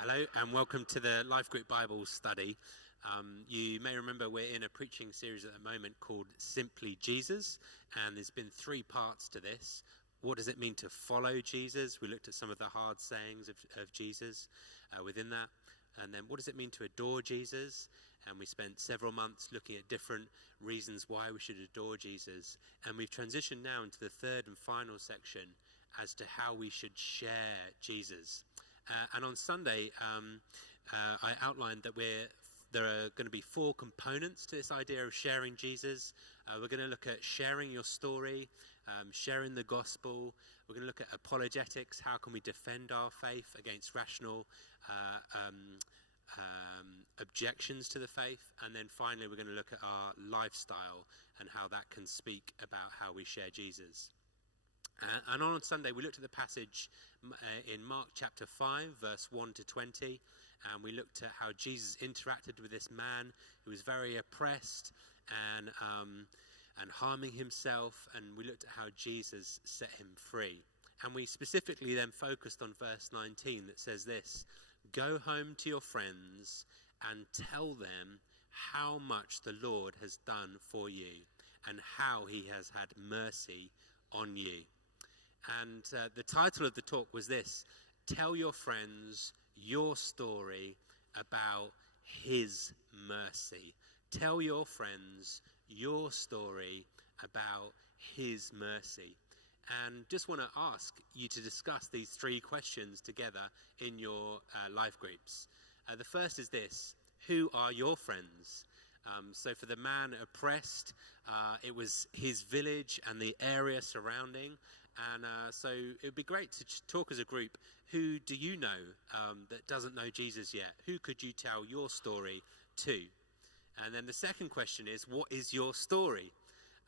Hello and welcome to the Lifegroup Bible study. You may remember we're in a preaching series at the moment called Simply Jesus, and there's been 3 parts to this. What does it mean to follow Jesus? We looked at some of the hard sayings of Jesus within that. And then what does it mean to adore Jesus? And we spent several months looking at different reasons why we should adore Jesus. And we've transitioned now into the 3rd and final section as to how we should share Jesus. And on Sunday, I outlined that there are going to be 4 components to this idea of sharing Jesus. We're going to look at sharing your story, sharing the gospel. We're going to look at apologetics. How can we defend our faith against rational objections to the faith? And then finally, we're going to look at our lifestyle and how that can speak about how we share Jesus. And on Sunday, we looked at the passage in Mark chapter 5, verse 1 to 20, and we looked at how Jesus interacted with this man who was very oppressed and harming himself, and we looked at how Jesus set him free. And we specifically then focused on verse 19 that says this: "Go home to your friends and tell them how much the Lord has done for you and how he has had mercy on you." And the title of the talk was this: "Tell your friends your story about his mercy." Tell your friends your story about his mercy. And just want to ask you to discuss these 3 questions together in your life groups. The first is this: who are your friends? So for the man oppressed, it was his village and the area surrounding. And so it would be great to talk as a group. Who do you know that doesn't know Jesus yet? Who could you tell your story to? And then the second question is, what is your story?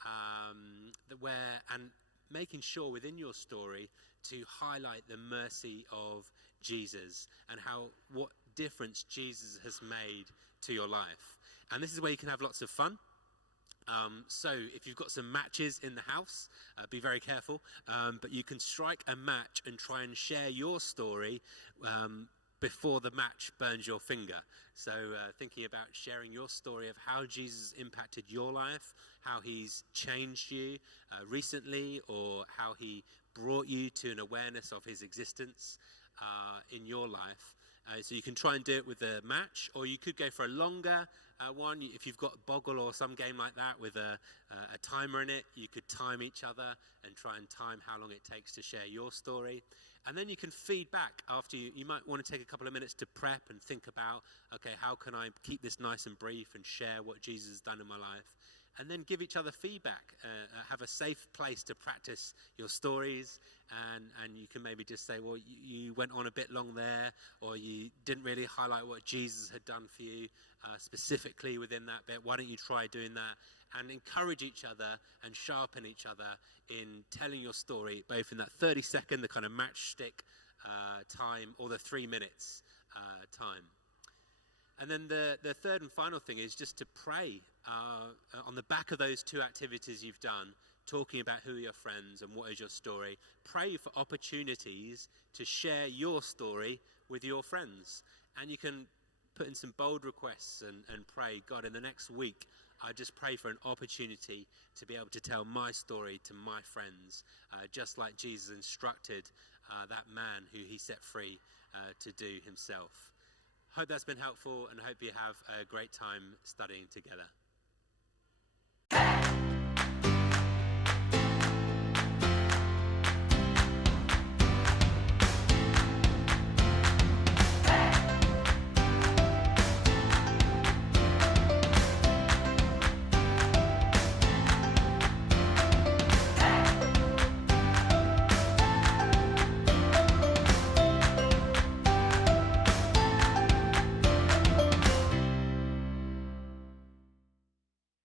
And making sure within your story to highlight the mercy of Jesus and what difference Jesus has made to your life. And this is where you can have lots of fun. So if you've got some matches in the house, be very careful, but you can strike a match and try and share your story before the match burns your finger. So thinking about sharing your story of how Jesus impacted your life, how he's changed you recently, or how he brought you to an awareness of his existence in your life. So you can try and do it with a match, or you could go for a longer one. If you've got Boggle or some game like that with a timer in it, you could time each other and try and time how long it takes to share your story. And then you can feed back after you might want to take a couple of minutes to prep and think about, okay, how can I keep this nice and brief and share what Jesus has done in my life? And then give each other feedback, have a safe place to practice your stories, and you can maybe just say, well, you went on a bit long there, or you didn't really highlight what Jesus had done for you specifically within that bit. Why don't you try doing that? And encourage each other and sharpen each other in telling your story, both in that 30-second, the kind of matchstick time, or the 3 minutes time. And then the third and final thing is just to pray on the back of those 2 activities you've done, talking about who are your friends and what is your story. Pray for opportunities to share your story with your friends. And you can put in some bold requests and pray, God, in the next week, I just pray for an opportunity to be able to tell my story to my friends, just like Jesus instructed that man who he set free to do himself. Hope that's been helpful, and I hope you have a great time studying together.